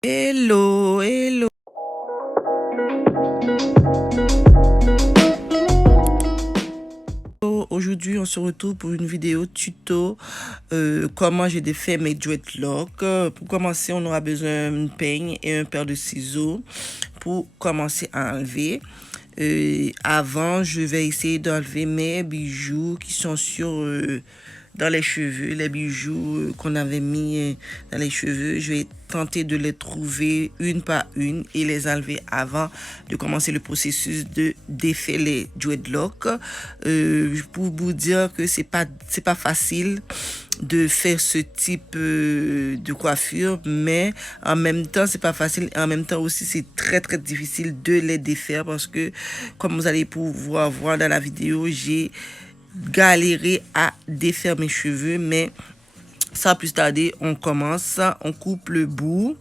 Hello, hello. Aujourd'hui, on se retrouve pour une vidéo tuto comment j'ai défait mes dreadlocks. Pour commencer, on aura besoin d'une peigne et un paire de ciseaux pour commencer à enlever. Avant, je vais essayer d'enlever mes bijoux qui sont dans les cheveux, les bijoux qu'on avait mis dans les cheveux. Je vais tenter de les trouver une par une et les enlever avant de commencer le processus de défaire les dreadlocks. Pour vous dire que c'est pas facile de faire ce type de coiffure, mais en même temps c'est pas facile et en même temps aussi c'est très difficile de les défaire parce que comme vous allez pouvoir voir dans la vidéo, j'ai galéré à défaire mes cheveux, mais sans plus tarder, on commence. On coupe le bout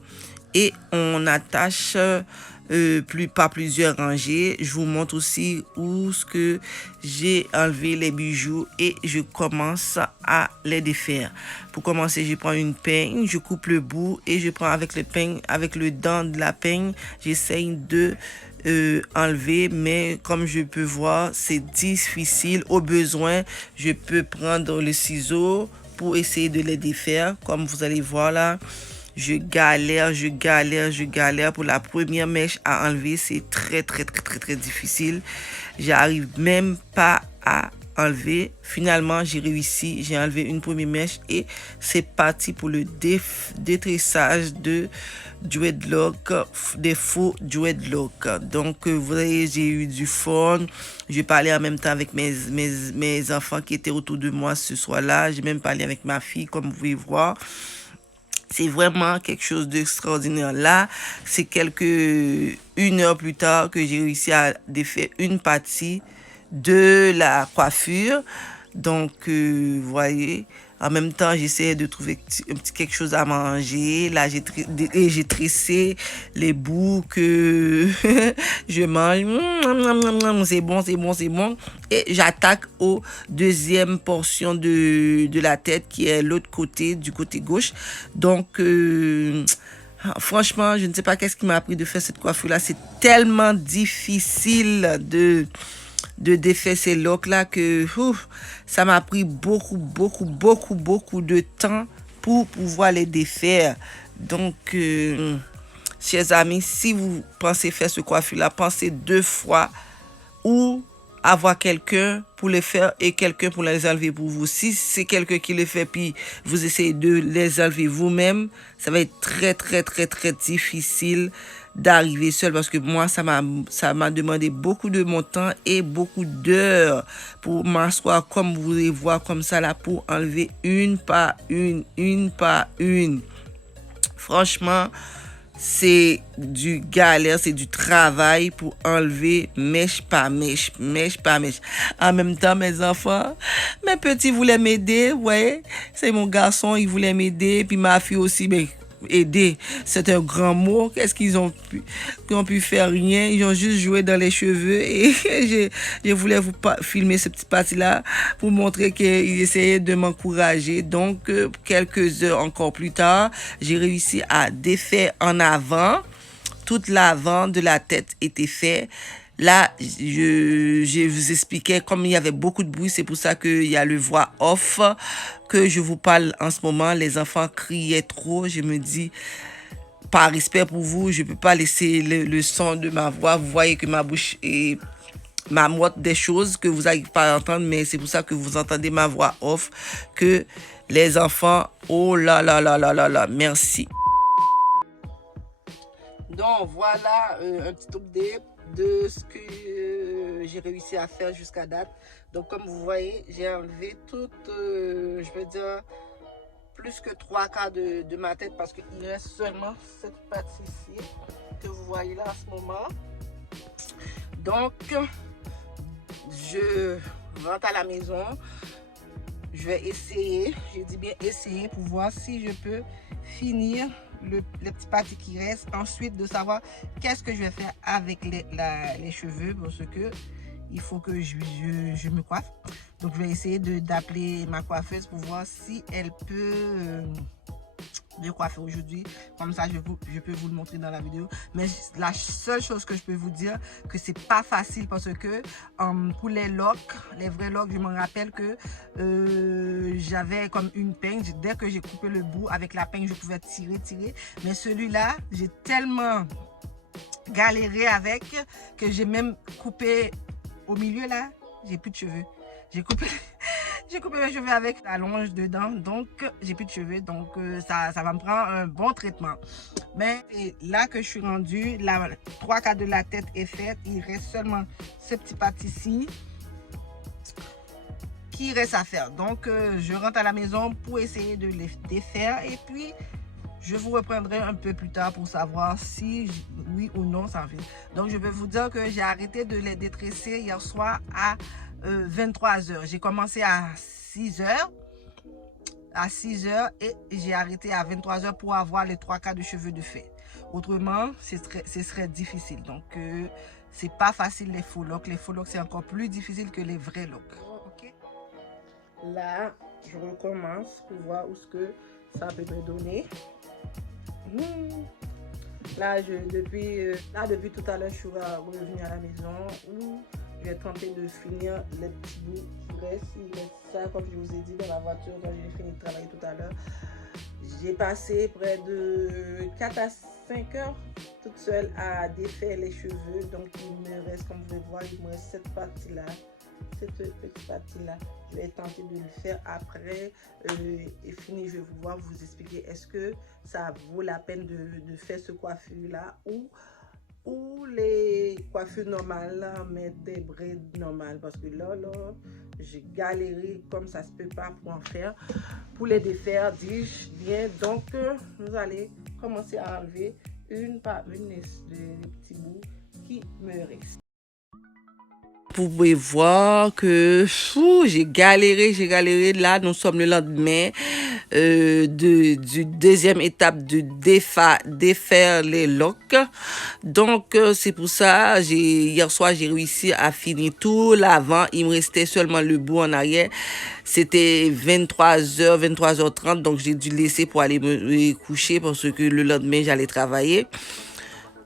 et on attache par plusieurs rangées. Je vous montre aussi où ce que j'ai enlevé les bijoux et je commence à les défaire. Pour commencer, je prends une peigne, je coupe le bout et je prends avec le dent de la peigne, j'essaye de enlever, mais comme je peux voir, c'est difficile. Au besoin, je peux prendre le ciseau pour essayer de les défaire. Comme vous allez voir là, je galère pour la première mèche à enlever. C'est très difficile. J'arrive même pas à enlever. Finalement, j'ai réussi. J'ai enlevé une première mèche et c'est parti pour le détressage de dreadlock, des faux dreadlock. Donc vous voyez, j'ai eu du fun. Je parlais en même temps avec mes enfants qui étaient autour de moi ce soir-là. J'ai même parlé avec ma fille, comme vous pouvez voir. C'est vraiment quelque chose d'extraordinaire. Là, c'est une heure plus tard que j'ai réussi à défaire une partie de la coiffure. Donc, vous voyez, en même temps, j'essayais de trouver un petit quelque chose à manger. Là, j'ai tressé les bouts que je mange. C'est bon. Et j'attaque au deuxième portion de la tête qui est l'autre côté, du côté gauche. Donc, franchement, je ne sais pas qu'est-ce qui m'a appris de faire cette coiffure-là. C'est tellement difficile de défaire ces locks là que ça m'a pris beaucoup de temps pour pouvoir les défaire. Donc chers amis, si vous pensez faire ce coiffure là, pensez deux fois ou avoir quelqu'un pour les faire et quelqu'un pour les enlever pour vous. Si c'est quelqu'un qui les fait puis vous essayez de les enlever vous-même, ça va être très difficile d'arriver seul parce que moi ça m'a demandé beaucoup de mon temps et beaucoup d'heures pour m'asseoir comme vous pouvez voir comme ça là pour enlever une par une. Franchement, c'est du galère, c'est du travail pour enlever mèche par mèche. En même temps, mes enfants, mes petits voulaient m'aider, ouais. C'est mon garçon, il voulait m'aider, puis ma fille aussi, mais aider, c'est un grand mot. Qu'est-ce qu'ils ont pu faire? Rien. Ils ont juste joué dans les cheveux et je voulais vous filmer cette petite partie-là pour montrer qu'ils essayaient de m'encourager. Donc, quelques heures encore plus tard, j'ai réussi à défaire en avant. Toute l'avant de la tête était fait. Là, je vous expliquais, comme il y avait beaucoup de bruit, c'est pour ça qu'il y a le voix off que je vous parle en ce moment. Les enfants criaient trop. Je me dis, par respect pour vous, je ne peux pas laisser le son de ma voix. Vous voyez que ma bouche est m'amoite des choses que vous n'arrivez pas à entendre, mais c'est pour ça que vous entendez ma voix off, que les enfants, oh là là, merci. Donc voilà un petit update de ce que j'ai réussi à faire jusqu'à date. Donc comme vous voyez, j'ai enlevé toute, je veux dire, plus que 3/4 de ma tête parce qu'il reste seulement cette partie ici que vous voyez là en ce moment. Donc je rentre à la maison. Je vais essayer, je dis bien essayer pour voir si je peux finir les petites parties qui restent. Ensuite, de savoir qu'est-ce que je vais faire avec les cheveux parce que il faut que je me coiffe. Donc, je vais essayer d'appeler ma coiffeuse pour voir si elle peut de coiffer aujourd'hui. Comme ça, je peux vous le montrer dans la vidéo. Mais la seule chose que je peux vous dire, que c'est pas facile parce que pour les locks, les vrais locks, je me rappelle que j'avais comme une peigne. Dès que j'ai coupé le bout avec la peigne, je pouvais tirer. Mais celui-là, j'ai tellement galéré avec que j'ai même coupé au milieu là. J'ai plus de cheveux. J'ai coupé mes cheveux avec la longe dedans, donc j'ai plus de cheveux, donc ça va me prendre un bon traitement. Mais là que je suis rendue, la 3/4 de la tête est faite, il reste seulement ce petit part ici qui reste à faire. Donc je rentre à la maison pour essayer de les défaire et puis je vous reprendrai un peu plus tard pour savoir si oui ou non ça fait. Donc je vais vous dire que j'ai arrêté de les détresser hier soir à 23h. J'ai commencé à 6h. À 6h et j'ai arrêté à 23h pour avoir les 3/4 de cheveux de fait. Autrement, ce serait difficile. Donc, c'est pas facile les faux locks. Les faux locks, c'est encore plus difficile que les vrais locks. Okay? Là, je recommence pour voir où ce que ça peut me donner. Là, depuis tout à l'heure, je suis revenue à la maison où je vais tenter de finir les petits bouts qui restent. Il reste ça, comme je vous ai dit, dans la voiture quand j'ai fini de travailler tout à l'heure. J'ai passé près de 4 à 5 heures toute seule à défaire les cheveux. Donc, il me reste, comme vous pouvez voir, il me reste cette partie-là. Cette petite partie-là. Je vais tenter de le faire après et fini. Je vais vous expliquer est-ce que ça vaut la peine de faire ce coiffure-là ou les coiffures normales, mais des braids normales. Parce que là, j'ai galéré comme ça se peut pas pour en faire. Pour les défaire, dis-je bien. Donc, nous allons commencer à enlever une par une les petits bouts qui me restent. Vous pouvez voir que j'ai galéré. Là, nous sommes le lendemain du deuxième étape de défaire les locks. Donc, c'est pour ça, hier soir, j'ai réussi à finir tout l'avant. Il me restait seulement le bout en arrière. C'était 23h, 23h30. Donc, j'ai dû laisser pour aller me coucher parce que le lendemain, j'allais travailler.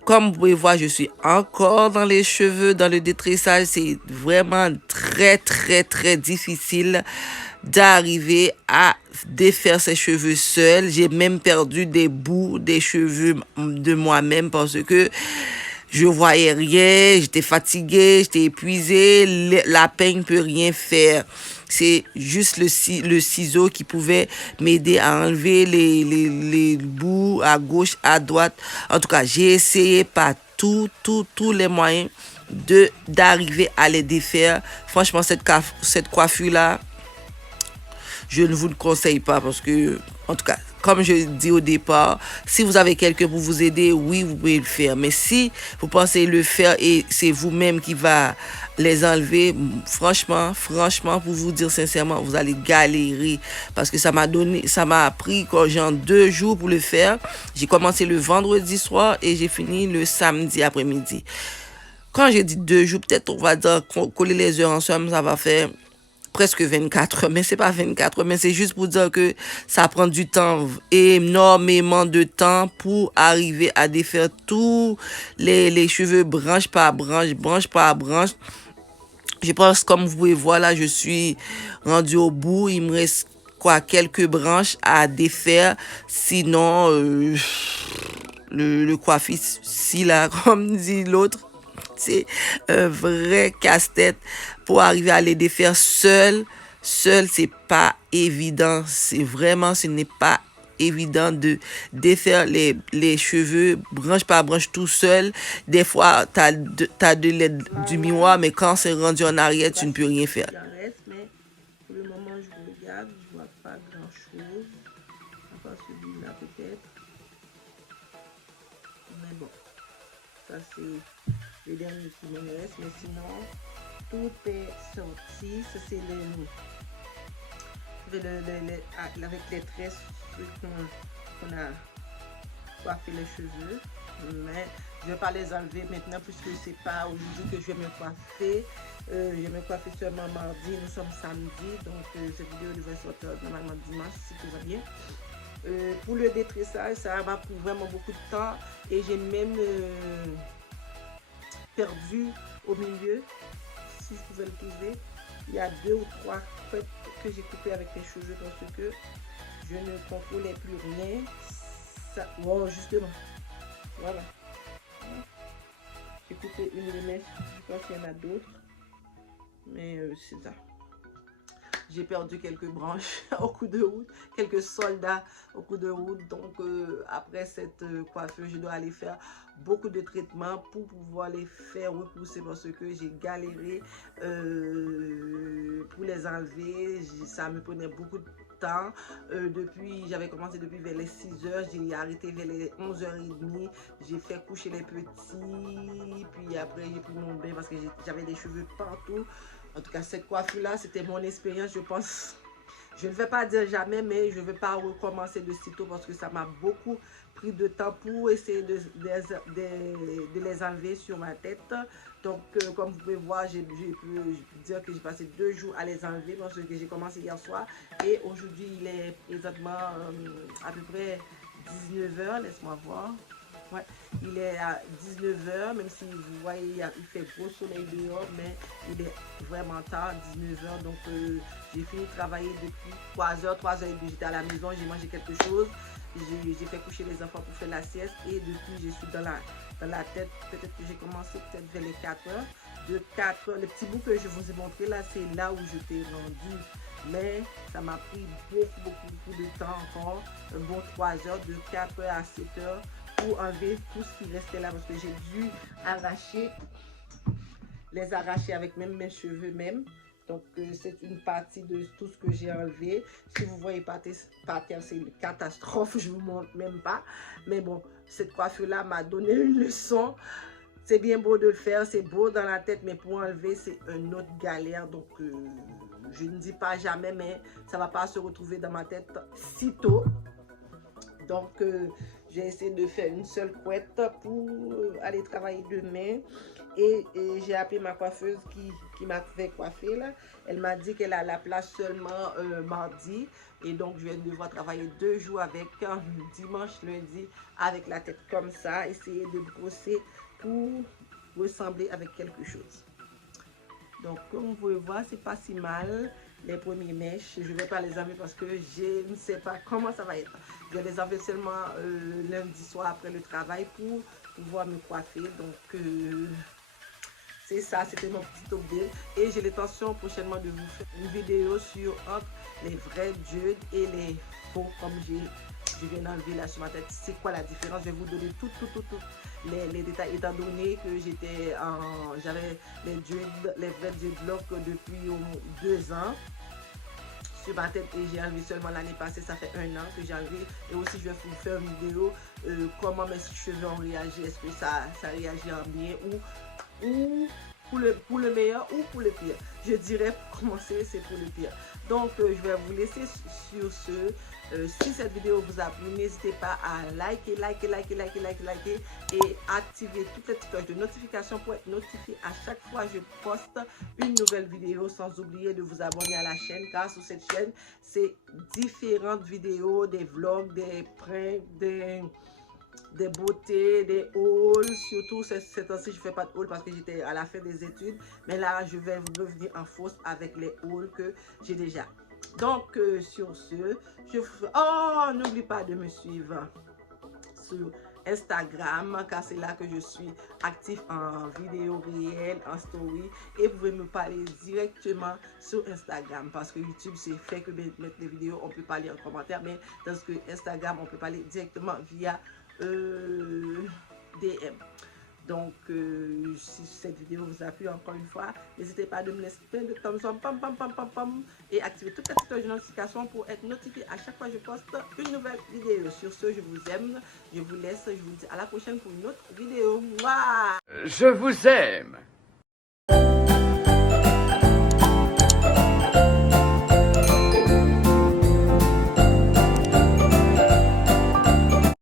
Comme vous pouvez voir, je suis encore dans les cheveux, dans le détressage. C'est vraiment très difficile d'arriver à défaire ses cheveux seul. J'ai même perdu des bouts des cheveux de moi-même parce que je voyais rien, j'étais fatiguée, j'étais épuisée. La peigne peut rien faire. C'est juste le ciseau qui pouvait m'aider à enlever les bouts à gauche, à droite. En tout cas, j'ai essayé par tous les moyens d'arriver à les défaire. Franchement, cette coiffure-là, je ne vous le conseille pas parce que, en tout cas, comme je dis au départ, si vous avez quelqu'un pour vous aider, oui, vous pouvez le faire. Mais si vous pensez le faire et c'est vous-même qui va les enlever, franchement, pour vous dire sincèrement, vous allez galérer. Parce que ça m'a pris genre 2 jours pour le faire. J'ai commencé le vendredi soir et j'ai fini le samedi après-midi. Quand j'ai dit 2 jours, peut-être on va dire coller les heures ensemble, ça va faire presque 24 heures, mais c'est pas 24 heures, mais c'est juste pour dire que ça prend du temps, énormément de temps pour arriver à défaire tous les cheveux branche par branche. Je pense, comme vous pouvez voir là, je suis rendu au bout, il me reste quelques branches à défaire, sinon le coiffiste, si là, comme dit l'autre, c'est un vrai casse-tête pour arriver à les défaire seul, c'est pas évident. C'est vraiment, ce n'est pas évident de défaire les cheveux branche par branche tout seul. Des fois, t'as de l'aide du miroir, mais quand c'est rendu en arrière, tu ne peux rien faire. Mais pour le moment, je regarde, je vois pas grand-chose. À part celui-là peut-être. Mais bon, ça c'est le dernier qui me reste, mais sinon tout est sorti. Ça c'est avec les tresses qu'on a coiffé les cheveux, mais je vais pas les enlever maintenant puisque c'est pas aujourd'hui que je vais me coiffer. Je vais me coiffer seulement mardi, nous sommes samedi, donc cette vidéo devrait sortir normalement dimanche si tout va bien. Pour le détressage, ça m'a pris vraiment beaucoup de temps et j'ai même perdu au milieu, si je pouvais le trouver. Il y a 2 ou 3 crêpes que j'ai coupées avec mes cheveux parce que je ne contrôlais plus rien. Ça, bon, justement, voilà. J'ai coupé une des mèches, je pense qu'il y en a d'autres, mais c'est ça. J'ai perdu quelques branches au coup de route, quelques soldats au coup de route. Donc, après cette coiffure, je dois aller faire beaucoup de traitements pour pouvoir les faire repousser parce que j'ai galéré pour les enlever. Ça me prenait beaucoup de temps. J'avais commencé depuis vers les 6 heures, j'ai arrêté vers les 11h30. J'ai fait coucher les petits, puis après j'ai pris mon bain parce que j'avais des cheveux partout. En tout cas, cette coiffure-là, c'était mon expérience, je pense. Je ne vais pas dire jamais, mais je ne vais pas recommencer de sitôt parce que ça m'a beaucoup pris de temps pour essayer de les enlever sur ma tête. Donc, comme vous pouvez voir, je peux dire que j'ai passé 2 jours à les enlever parce que j'ai commencé hier soir. Et aujourd'hui, il est exactement à peu près 19h, laisse-moi voir. Ouais, il est à 19h, même si vous voyez, il fait gros soleil dehors, mais il est vraiment tard, 19h. Donc, j'ai fini de travailler depuis 3h, 3h30. J'étais à la maison, j'ai mangé quelque chose. J'ai fait coucher les enfants pour faire la sieste. Et depuis, je suis dans la tête. Peut-être que j'ai commencé peut-être vers les 4h. De 4h, le petit bout que je vous ai montré là, c'est là où je t'ai rendu. Mais ça m'a pris beaucoup de temps encore. Un bon 3h, de 4h à 7h. Pour enlever tout ce qui restait là parce que j'ai dû les arracher avec même mes cheveux même. Donc c'est une partie de tout ce que j'ai enlevé. Si vous voyez partir, c'est une catastrophe, je vous montre même pas. Mais bon, cette coiffure là m'a donné une leçon. C'est bien beau de le faire, c'est beau dans la tête, mais pour enlever c'est une autre galère. Donc je ne dis pas jamais, mais ça va pas se retrouver dans ma tête si tôt. Donc, j'ai essayé de faire une seule couette pour aller travailler demain. Et j'ai appelé ma coiffeuse qui m'a fait coiffer là. Elle m'a dit qu'elle a la place seulement mardi. Et donc, je vais devoir travailler 2 jours avec dimanche, lundi, avec la tête comme ça. Essayer de brosser pour ressembler avec quelque chose. Donc, comme vous pouvez voir, c'est pas si mal. Les premières mèches, je ne vais pas les enlever parce que je ne sais pas comment ça va être. Je vais les enlever seulement lundi soir après le travail pour pouvoir me coiffer. Donc, c'est ça, c'était mon petit update. Et j'ai l'intention prochainement de vous faire une vidéo sur entre les vrais jeunes et les faux, comme je viens d'enlever là sur ma tête. C'est quoi la différence? Je vais vous donner tout les détails, étant donné que j'avais les vrais dreadlocks depuis 2 ans sur ma tête et j'ai enlevé seulement l'année passée, ça fait 1 an que j'ai enlevé. Et aussi je vais vous faire une vidéo comment mes cheveux ont réagi, est-ce que ça réagit en bien ou pour le meilleur ou pour le pire. Je dirais pour commencer, c'est pour le pire. Donc je vais vous laisser sur ce. Si cette vidéo vous a plu, n'hésitez pas à liker et activer toutes les petites cloches de notification pour être notifié à chaque fois que je poste une nouvelle vidéo, sans oublier de vous abonner à la chaîne car sur cette chaîne, c'est différentes vidéos, des vlogs, des pranks, des beautés, des hauls. Surtout cette temps-ci, je ne fais pas de haul parce que j'étais à la fin des études. Mais là, je vais revenir en force avec les hauls que j'ai déjà. Donc, sur ce, n'oublie pas de me suivre sur Instagram, car c'est là que je suis actif en vidéo réelle, en story. Et vous pouvez me parler directement sur Instagram, parce que YouTube, c'est fait que mettre des vidéos, on peut parler en commentaire, mais dans ce que Instagram, on peut parler directement via DM. Donc, si cette vidéo vous a plu, encore une fois, n'hésitez pas à me laisser plein de thumbs up, et activer toutes les petites cloches de notification pour être notifié à chaque fois que je poste une nouvelle vidéo. Sur ce, je vous aime, je vous laisse, je vous dis à la prochaine pour une autre vidéo. Mouah! Je vous aime.